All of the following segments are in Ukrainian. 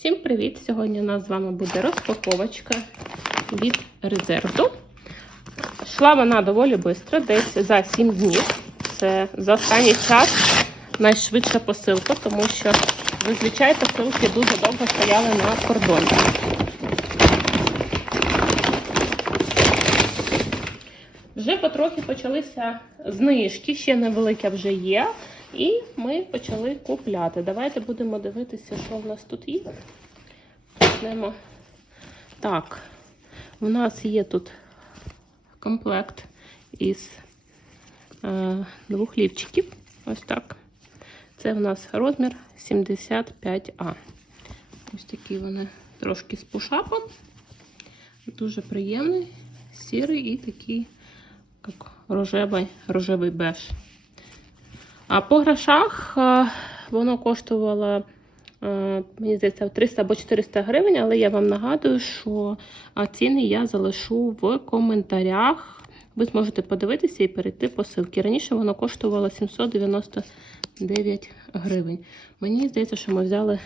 Всім привіт! Сьогодні у нас з вами буде розпаковочка від резерву. Шла вона доволі швидко, десь за 7 днів. Це за останній час найшвидша посилка, тому що зазвичай посилки дуже довго стояли на кордоні. Вже потрохи почалися знижки, ще невелике вже є. І ми почали купляти. Давайте будемо дивитися, що в нас тут є. Почнемо. Так, у нас є тут комплект із е, двох лівчиків. Ось так. Це в нас розмір 75А. Ось такі вони трошки з пушапом. Дуже приємний, сірий і такий, як рожевий, рожевий беж. А по грошах е, воно коштувало, е, мені здається, 300 або 400 гривень, але я вам нагадую, що ціни я залишу в коментарях. Ви зможете подивитися і перейти по ссылці. Раніше воно коштувало 799 гривень. Мені здається, що ми взяли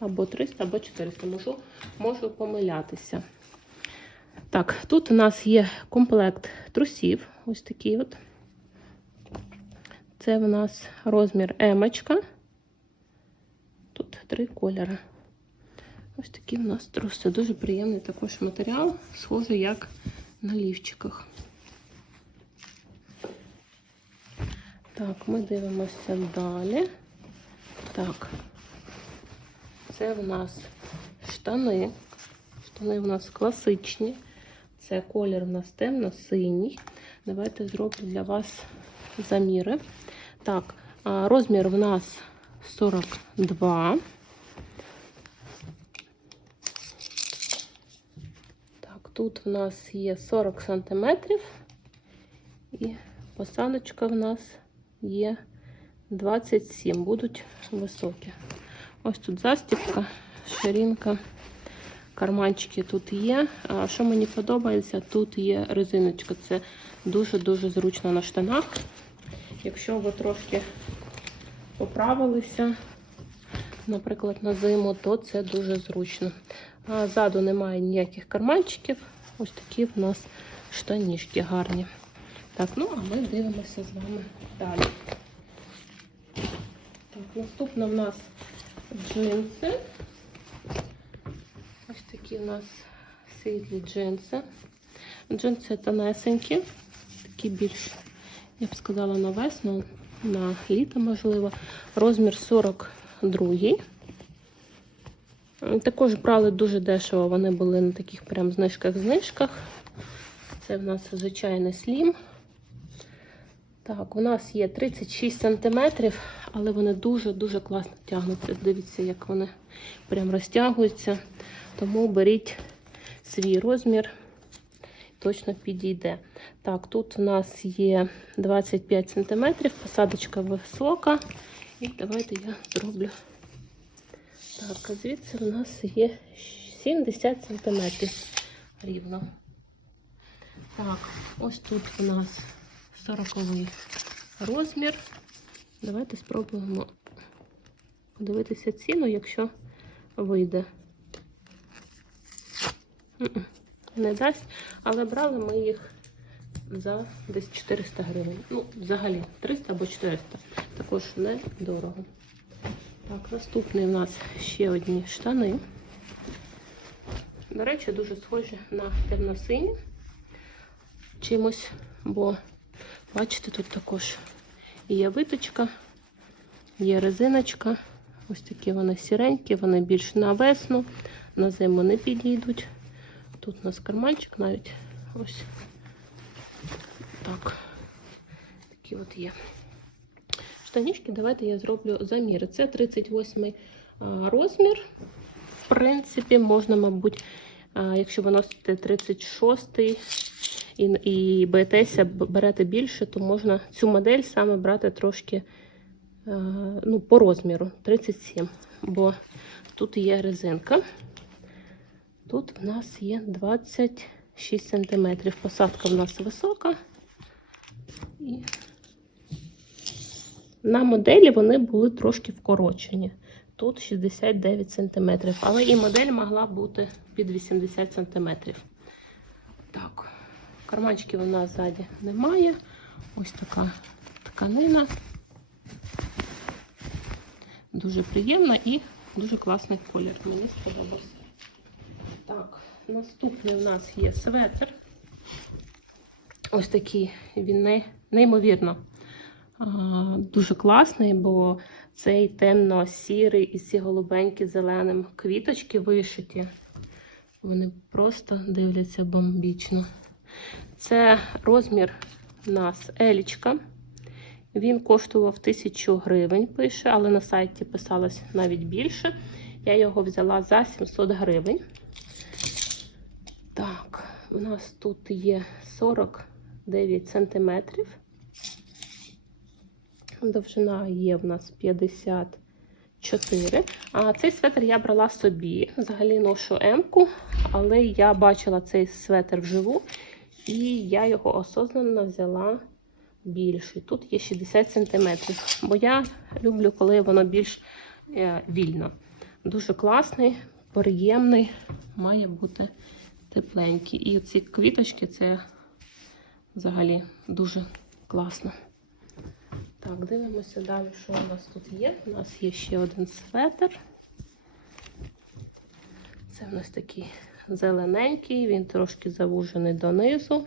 або 300, або 400. Можу, можу помилятися. Так, тут у нас є комплект трусів. Ось такий от. Це в нас розмір емочка. Тут три кольори. Ось такі в нас труси. Дуже приємний також матеріал, схожий як на лівчиках. Так, ми дивимося далі. Так, це в нас штани. Штани в нас класичні. Це колір в нас темно-синій. Давайте зроблю для вас заміри. Так, розмір в нас 42. Так, тут в нас є 40 сантиметрів, і посадочка в нас є 27, будуть високі. Ось тут застібка, ширинка, карманчики тут є. Що мені подобається, тут є резиночка. Це дуже-дуже зручно на штанах. Якщо ви трошки поправилися, наприклад, на зиму, то це дуже зручно. А ззаду немає ніяких карманчиків. Ось такі в нас штанішки гарні. Так, ну а ми дивимося з вами далі. Так, Наступно в нас джинси. Такі у нас світлі джинси. Джинси тонесенькі, такі більш я б сказала, на весну, на літо, можливо. Розмір 42. Також брали дуже дешево, вони були на таких прям знижках-знижках. Це в нас звичайний слім. Так, у нас є 36 см, але вони дуже-дуже класно тягнуться. Дивіться, як вони прям розтягуються. Тому беріть свій розмір точно підійде. Так, тут у нас є 25 см, посадочка висока. І давайте я зроблю. Так, а звідси у нас є 70 см рівно. Так, ось тут у нас 40 розмір. Давайте спробуємо подивитися ціну, якщо вийде не дасть, але брали ми їх за десь 400 гривень. Ну, взагалі 300 або 400. Також недорого. Так, наступний у нас ще одні штани. До речі, дуже схожі на темно-сині чимось, бо, бачите, тут також є виточка, є резиночка. Ось такі вони сіренькі, вони більш на весну, на зиму не підійдуть. Тут у нас карманчик навіть ось так. Такі от є. Штанішки, давайте я зроблю заміри. Це 38 розмір. В принципі, можна, мабуть, якщо ви носите 36 і і боїтеся берете більше, то можна цю модель саме брати трошки ну, по розміру 37, бо тут є резинка. Тут в нас є 26 см. Посадка в нас висока. І на моделі вони були трошки вкорочені. тут 69 см. Але і модель могла бути під 80 см. Так, карманчиків у нас ззаді немає. Ось така тканина. Дуже приємна і дуже класний колір. Мені сподобався. Так, наступний у нас є светр. Ось такий, він не, неймовірно а, дуже класний, бо цей темно-сірий і ці голубенькі зеленим квіточки вишиті. Вони просто дивляться бомбічно. Це розмір у нас елічка. Він коштував 1000 гривень, пише, але на сайті писалось навіть більше. Я його взяла за 700 гривень. Так, у нас тут є 49 сантиметрів. Довжина є в нас 54. А цей светр я брала собі. Взагалі ношу М-ку, але я бачила цей светр вживу, і я його осознанно взяла більший. Тут є 60 см. Бо я люблю, коли воно більш е, вільно. Дуже класний, приємний, має бути тепленький. І ці квіточки це взагалі дуже класно. Так, дивимося далі, що у нас тут є. У нас є ще один светр. Це в нас такий зелененький, він трошки завужений донизу.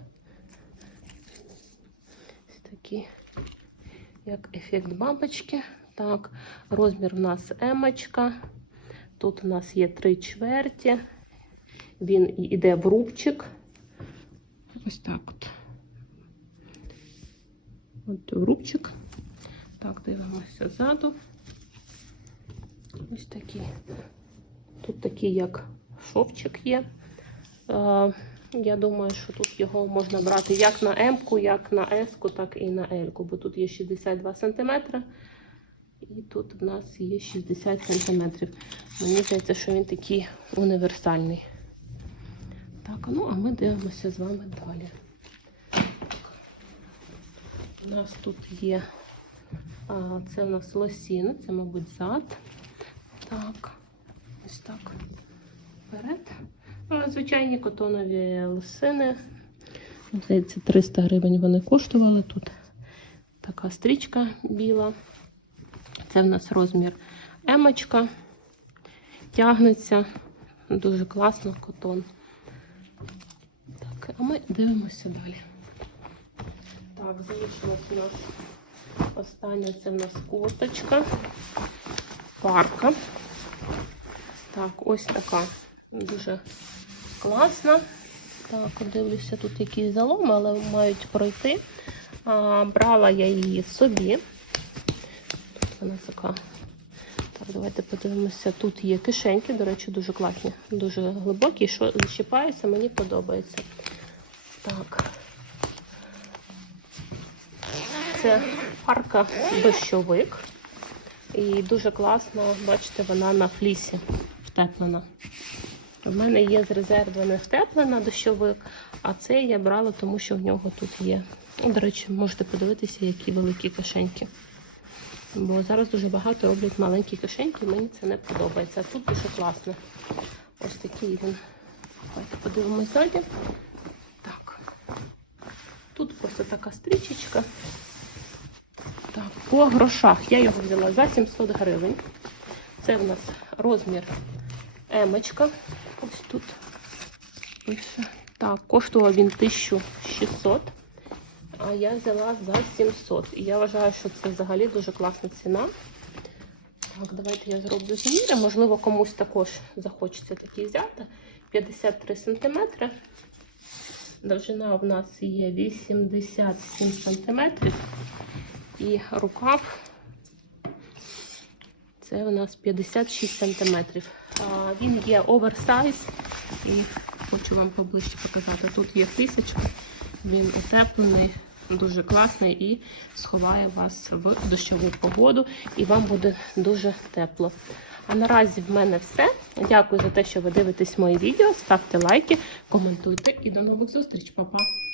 Ось такі, як ефект бабочки. Так, розмір у нас емочка. Тут у нас є три чверті. Він йде в рубчик. Ось так от. От рубчик. Так, дивимося ззаду. Ось такий. Тут такий, як шовчик є. Е, я думаю, що тут його можна брати як на М-ку, як на С-ку, так і на L-ку, бо тут є 62 см. І тут в нас є 60 см. Мені здається, що він такий універсальний. Так, ну а ми дивимося з вами далі. У нас тут є, а, це у нас лосіни, це, мабуть, зад. Так, ось так. Вперед. А, Звичайні котонові лосини. Здається, 300 гривень вони коштували. Тут така стрічка біла. Це в нас розмір емочка. Тягнеться. Дуже класно котон. Так, а ми дивимося далі. Так, залишилась у нас остання це в нас курточка, парка. Так, ось така. Дуже класна. Так, дивлюся, тут якісь заломи, але мають пройти. А, брала я її собі. Тут вона така. Так, давайте подивимося. Тут є кишеньки, до речі, дуже класні, дуже глибокі. Що защіпається, мені подобається. Так. Це парка дощовик. І дуже класно, бачите, вона на флісі втеплена. У мене є з резерву не втеплена дощовик, а це я брала, тому що в нього тут є. Ну, До речі, можете подивитися, які великі кишеньки. Бо зараз дуже багато роблять маленькі кишеньки, мені це не подобається. А тут дуже класно. Ось такий він. Давайте подивимось ззаді. Тут просто така стрічечка. Так, по грошах я його взяла за 700 гривень. Це в нас розмір емочка. Ось тут пише. Так, коштував він 1600, а я взяла за 700. І я вважаю, що це взагалі дуже класна ціна. Так, давайте я зроблю зміри. Можливо, комусь також захочеться такий взяти. 53 см. Довжина в нас є 87 см. І рукав це у нас 56 см. Він є оверсайз. І хочу вам поближче показати. Тут є флісочка, він утеплений, дуже класний і сховає вас в дощову погоду, і вам буде дуже тепло. А наразі в мене все. Дякую за те, що ви дивитесь мої відео. Ставте лайки, коментуйте і до нових зустріч, Па-па!